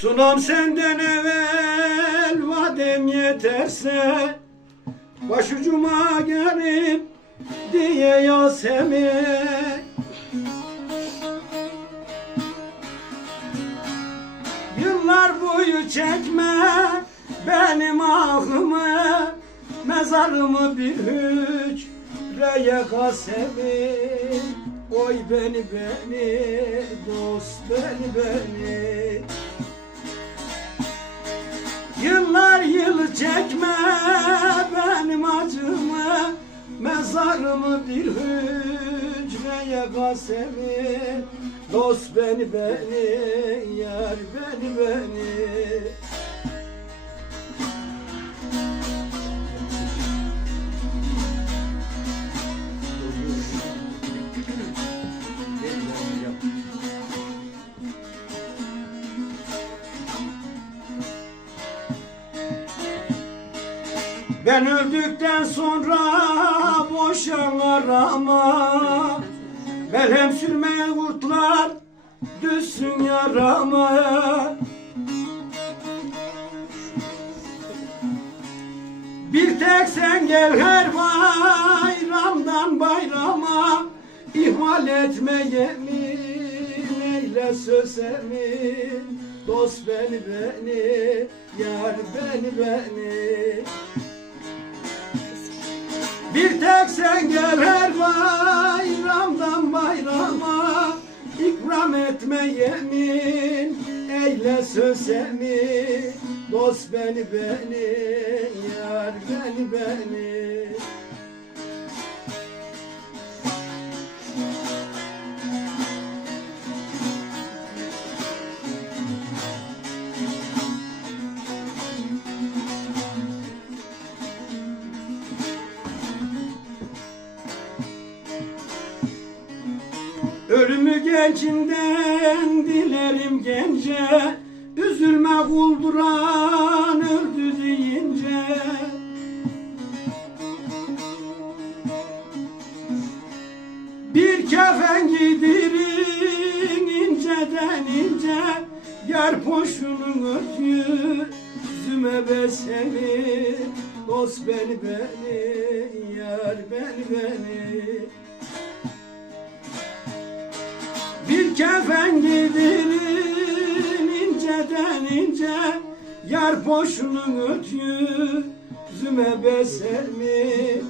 Sunam senden evvel vadem yeterse Başucuma gelip diye Yasemin Yıllar boyu çekme benim ahımı Mezarımı bir hücreye kasemin Oy beni beni dost beni beni çekme benim acımı Mezarımı bir hücreye kasemin Dost beni beni, yar beni beni Ben öldükten sonra boşanlar ama Melhem sürmeyen kurtlar düşsün yarama. Bir tek sen gel her bayramdan bayrama İhmal etme yemin eyle söz emin. Dost beni beni, yar beni beni tek sen gel her bayramdan bayrama ikram etme yemin eyle söz emin. Dost beni beni yar beni beni Ölümü gencinden dilerim gence. Üzülme kulduran öldü deyince. Bir kefen giydirin inceden ince. Yar poşunun örtüyü yüzüme beseni Dost beni beni, yar beni beni kefen giydirin inceden ince Yar boşunun ötüyü yüzüme beser mi?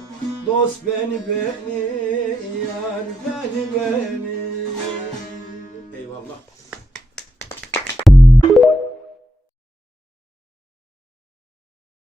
Dost beni beni, yar beni beni